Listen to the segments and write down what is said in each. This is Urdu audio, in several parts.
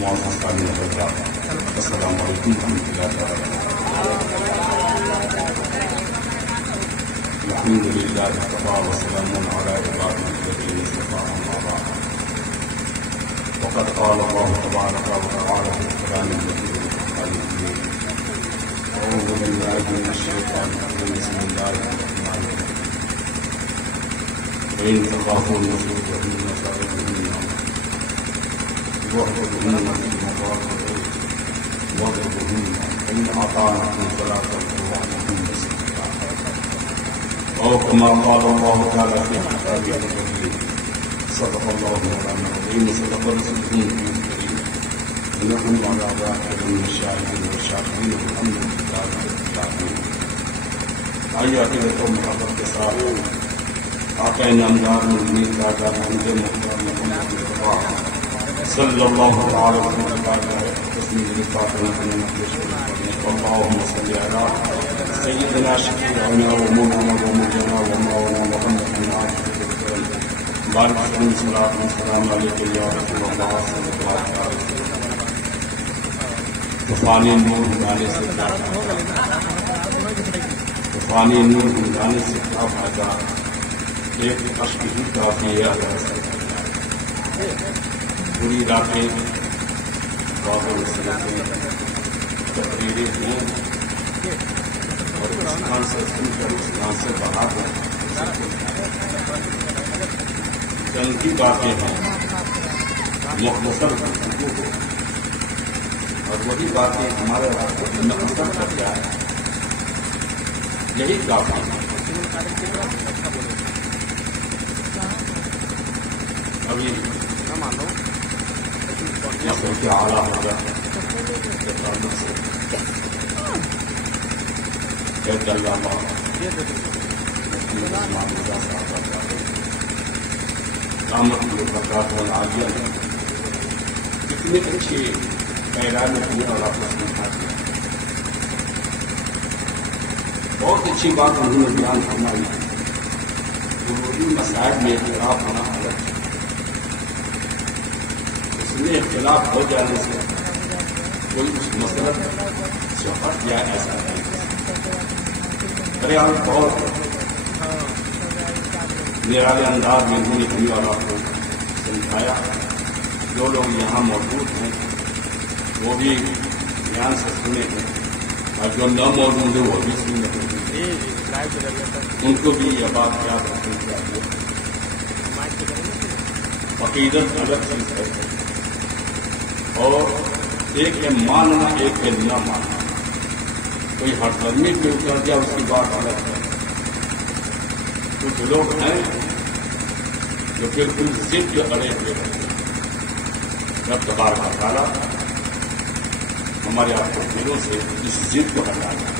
معزز سامعین حضرات، السلام علیکم ورحمۃ اللہ وبرکاتہ۔ الحمد للہ وکفیٰ وسلام علی عبادہ الذین اصطفیٰ، اما بعد، وقد قال اللہ تبارک وتعالی فی القرآن المجید اعوذ باللہ من الشیطان الرجیم، بسم اللہ الرحمن الرحیم، وإن تخافوا نشوزهن فعظوهن واهجروهن في المضاجع واضربوهن فإن أطعنكم فلا تبغوا عليهن سبيلا، أو كما قال الله تعالى في كتابه الكريم، صدق الله مولانا العظيم وصدق رسوله الكريم، ونحن على ذلك من الشاهدين والشاكرين والحمد لله رب العالمين۔ آئیے عقیدت و محبت کے ساتھ آقا نامدار مدنی دادا محمد مختار محمد مصطفیٰ صلی اللہ علیہ وسلم تسلیم فاطمہ اللہم صلی علی سیدنا شفیعنا و مولانا و مولانا و مولانا محمد بن عبد الکریم، بارک وسلم صلاۃ و سلام علیک یا رسول اللہ صلی اللہ علیہ وسلم۔ طوفانی نور ہلانے سے کیا طوفانی نور ہلانے سے کیا فائدہ، ایک اشک ہی کافی ہے۔ پوری راتیں بابر سے تقریریں ہوں اور اس خان سے سن کر اس خان سے باہر جنگ کی باتیں ہیں، مختصر گفتگو ہو اور وہی باتیں ہمارے راستے میں اثر کر جائے، یہی کافی ہے۔ ابھی نسل کے اعلیٰ حضرت کے تعلق سے برکات والعالیہ نے کتنے اچھے اعلان کیے اور آپ نے سنتا کیا، بہت اچھی بات انہوں نے بیان فرمائی۔ ضروری مسائل میں اختلاف ہونا الگ ہے، میں اختلاف ہو جانے سے کوئی اس مسئلہ سے ہٹ جائے ایسا نہیں۔ بہرحال بہت نرالے انداز میں انہوں نے ہمیں اور آپ کو سمجھایا۔ جو لوگ یہاں موجود ہیں وہ بھی دھیان سے سنے ہیں اور جو نہ موجود ہیں وہ بھی سن رہے ہیں، ان کو بھی یہ بات یاد رکھنی چاہیے۔ عقیدت الگ چیز ہے اور ایک ہے ماننا، ایک ہے نہ ماننا۔ کوئی ہر قدمی پہ اتر گیا اس کی بات الگ ہے۔ کچھ لوگ ہیں جو بالکل ضد کے اڑے ہوئے رہتے ہیں۔ رب تبارک تعالیٰ ہمارے آپ کے دلوں سے اس ضد کو ہٹانا،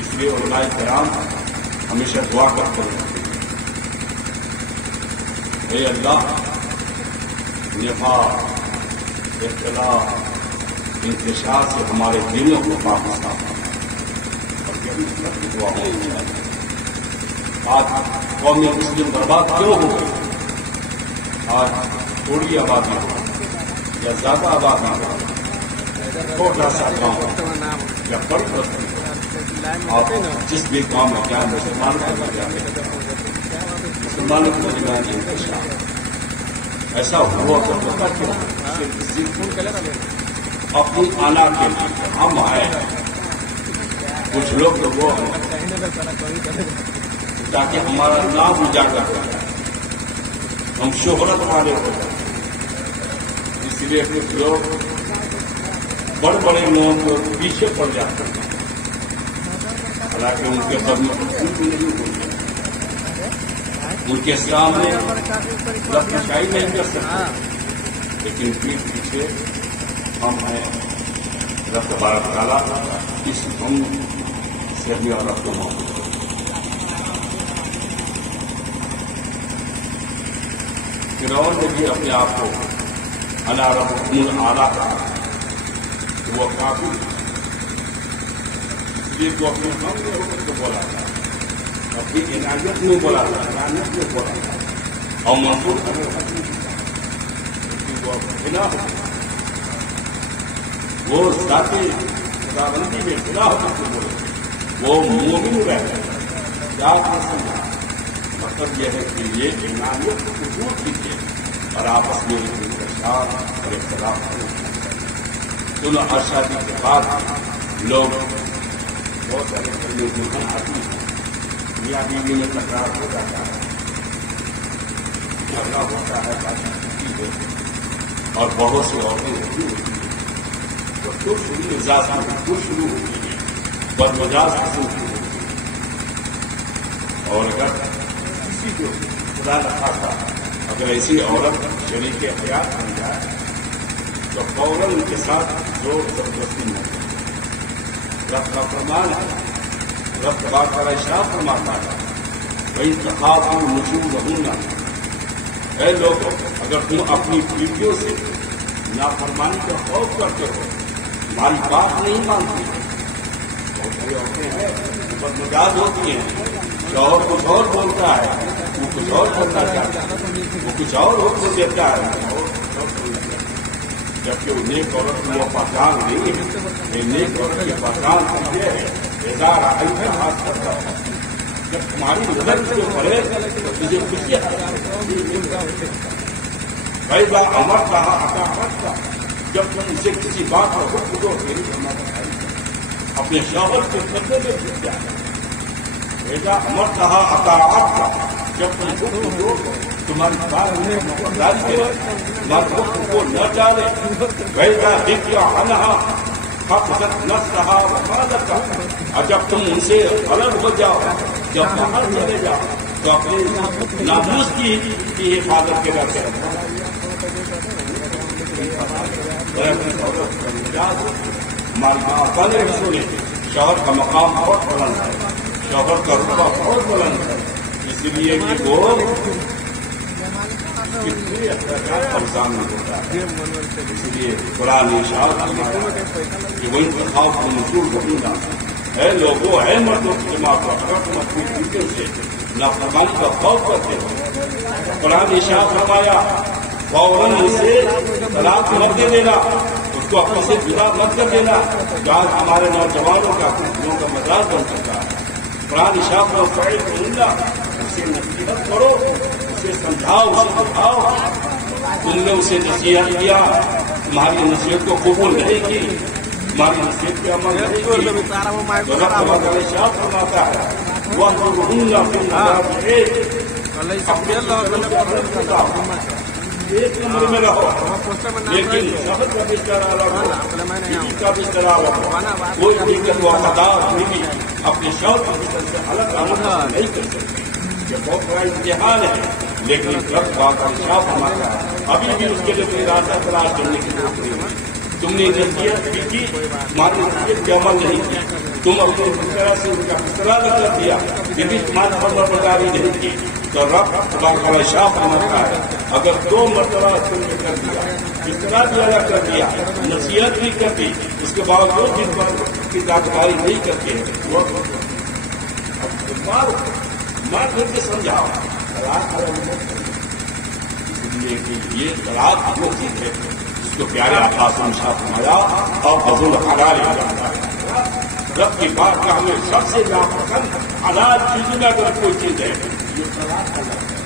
اس لیے علماء کرام ہمیشہ دعا کرتے رہتے ہیں، اے اللہ نفاق، اختلاف، انتشار سے ہمارے دلوں کو پاک صاف اور یہی دعا ہونی چاہیے۔ آج قوم مسلم برباد کیوں ہو گئی؟ آج تھوڑی آبادی ہو یا زیادہ آبادی ہو، چھوٹا سا گاؤں یا بڑی بستی، آپ جس بھی گاؤں میں جائیں مسلمان کا جانے مسلمانوں کو جانے انتشار ایسا ہوا کرتا کیوں؟ اپنی آنا کے لیے ہم آئے ہیں، کچھ لوگ تو وہ ہیں تاکہ ہمارا نام اجاگر ہو جائے، ہم شہرت والے ہو جائیں۔ اس لیے کچھ لوگ بڑے بڑے لوگوں کو پیچھے پڑ جاتے ہیں، حالانکہ ان کے قدم نہیں ہوتے، ان کے سامنے لفظائی نہیں کر سکتے، لیکن پیٹ پیچھے ہم ہیں۔ رب تبارک تعالیٰ اس ہم سے بھی اور رب کو موجود ہے۔ فرعون نے بھی اپنے آپ کو انا ربکم الاعلیٰ کہا، وہ کافی یہ تو اپنے ہم نے ہو کر کے بولا تھا، اپنی عنایت میں بولا تھا، عنایت میں بولا تھا اور منظور کرنے والی وہ بنا وہ ذاتی خداوندی میں خدا ہونے سے بولے، وہ مومن رہے، یاد نہ سمجھا۔ مطلب یہ ہے کہ یہ انسانیت کو قبول کیجیے اور آپس میں انتشار اور اختلاف کریں۔ دونوں شادی کے بعد لوگ بہت سارے لوگ آتی ہیں، میاں بیوی میں تکرار ہو جاتا ہے، جھگڑا ہوتا ہے، اور بہت سی عورتیں ہوتی ہیں تو خوش مزاج خوش شروع ہوتی ہے، بد مزاج قسم کی ہوتی ہے۔ اور اگر کسی کو خدا نخواستہ اگر ایسی عورت شریک حیات بن جائے تو فوراً ان کے ساتھ زور زبردستی نہ کرے۔ رب کا فرمان ہے، رب تبارک کا ارشاد فرماتا ہے، وہی تخافوا نشوزہن، اے لوگوں اگر تم اپنی بیویوں سے نافرمانی کا خوف کرتے ہو، تمہاری بات نہیں مانتی، بہت ساری عورتیں ہیں بدمزاج ہوتی ہیں، شوہر کچھ اور بولتا ہے، وہ کچھ اور کرنا چاہتا ہے، وہ کچھ اور حکم دیتا ہے، جبکہ وہ نیک عورت کی وہ پہچان نہیں ہے۔ یہ نیک عورت کی پہچان یہ ہے، بیدار آئی ہے ہاتھ کرتا ہے، جب تمہاری نظر اس کو پڑے تو تجھے خوشی آتی ہے۔ فیضا امر کہا اطاعت کا، جب تم اسے کسی بات پر حکم دو میری امر آئی اپنے شوہر کے بدلے میں گھس جائے۔ فیضا امر کہا اطاعت کا، جب تم حکم دو تمہاری بات میں ڈال کے تمہارے حکم کو نہ ڈالے۔ فیضا ذکر عنہا حفظت نفسہا وقالتہا، اور جب تم ان سے الگ ہو جاؤ، جب باہر چلے جاؤ تو اپنے ناموس کی حفاظت کے ڈرتے ہماری ماں نے شوہر کا مقام بہت بلند ہے، شوہر کا رتبہ بہت بلند ہے، اس لیے کہ وہ کتنے احتیاط کا سامنا ہوتا ہے۔ اس لیے قرآن ارشاد کہ وہ انتخاب کو منظور کروں ہے لوگوں ہے مردوں کی جماعت کو اگر تم اپنی بیویوں سے نافرمانی کا خوف کرتے ہو، قرآن ارشاد فرمایا فوراً اسے طلاق مت دے دینا، اس کو اپنے سے جدا مت کر دینا، جو آج ہمارے نوجوانوں کا خوشیوں کا مزاج بن چکا ہے۔ قرآن ارشاد کو فائد کروں اسے نصیحت کرو، اسے سمجھاؤ، اسے بتاؤ۔ تم نے اسے نصیحت کیا، تمہاری نصیحت کو قبول نہیں کی، تمہاری نصیحت کے عمل نہیں کی، تو رب تبارک ارشاد فرماتا ہے وَاهْجُرْهُنَّ فِي الْمَضَاجِعِ، ایک کمرے میں رہو، لیکن شوہر کا بستر الگ ہو، بیوی کا بستر الگ ہو، کوئی دقت وفادار بیوی اپنے شوہر کے بستر سے الگ آنا نہیں کر سکتی۔ یہ بہت بڑا امتحان ہے، لیکن رب کا ارشاد فرماتا ہے ابھی بھی اس کے لیے کوئی راستہ تلاش کرنے کی ضرورت نہیں ہے۔ تم نے نصیحت بھی کی، تمہاری نصیحت کے عمل نہیں کی، تم اپنی طرح سے ان کا بستر الگ کر دیا، یہ بھی تمہاری فرمانبرداری نہیں کی، تو رب تبارک و ارشاد فرماتا ہے اگر 2 مرتبہ تم نے کر دیا، بستر بھی الگ کر دیا، نصیحت بھی کر دی، اس کے باوجود جن پر کی داغداری نہیں کرتے ہیں وہ مار کر کے سمجھاؤ طلاق۔ اس لیے کہ یہ طلاق وہ چیز ہے جس کو پیارے آقا صلی اللہ علیہ وسلم فرمایا اور فضول حلال جاتا ہے۔ رب کی بات کا ہمیں سب سے ناپسند حلال چیزوں میں اگر کوئی چیز ہے یہ طلاق حلال ہے،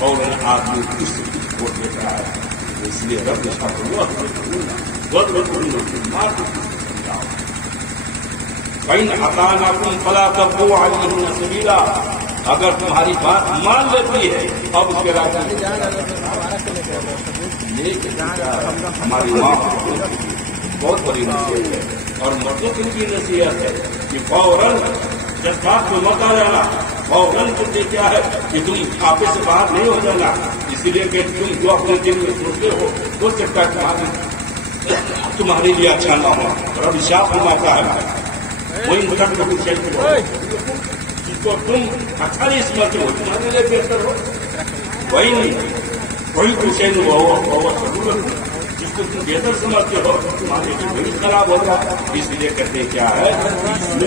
اور آدمی اس کو دیتا ہے۔ اس لیے رب نے سمجھاؤ فَإِنْ أَطَعْنَكُمْ فَلَا تَبْغُوا عَلَيْهِنَّ سَبِيلًا، اگر تمہاری بات مان لیتی ہے اب اس کے راستے ہماری ماں بہت بڑی نصیحت ہے، اور مردوں کی بھی نصیحت ہے کہ فوراً جذبات کو مت آ جانا، فوراً تم نے کیا ہے کہ تم آپے سے باہر نہیں ہو جانا، اسی لیے کہ تم جو اپنے دل میں سوچتے ہو سکتا ہے تمہارے لیے اچھا نہ ہو۔ اور اب ارشاد فرماتا ہے وہی مطلب جس کو تم اچھا نہیں سمجھتے ہو تمہارے لیے بہتر ہو، وہی نہیں وہی کچھ ضرورت جس کو تم بہتر سمجھتے ہو تمہارے لیے وہی خراب ہوگا۔ اس لیے کہتے ہیں کیا ہے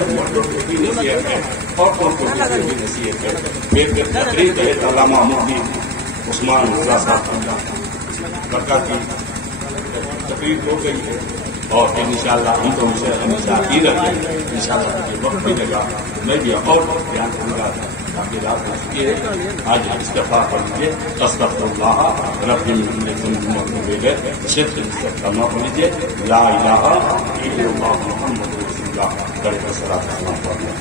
مردوں کو بھی نصیحت ہے اور عورتوں کو بھی نصیحت ہے۔ بہتر تقریر ہے علامہ مفتی عثمان رضا صاحب کی تقریر ہو گئی ہے، اور انشاءاللہ ہم تو اسے ہمیشہ ہی رکھیں گے. انشاءاللہ مجھے وقت بھی لگا میں بھی اور بیان کروں گا تاکہ رات ہو چکی ہے. آج استغفار پڑھ لیجیے. استغفر اللہ رب من ذنوب صرف استغفار پڑھ لیجیے. لا الہ الا اللہ محمد رسول اللہ. کرے صلاۃ و سلام پڑھ لیں.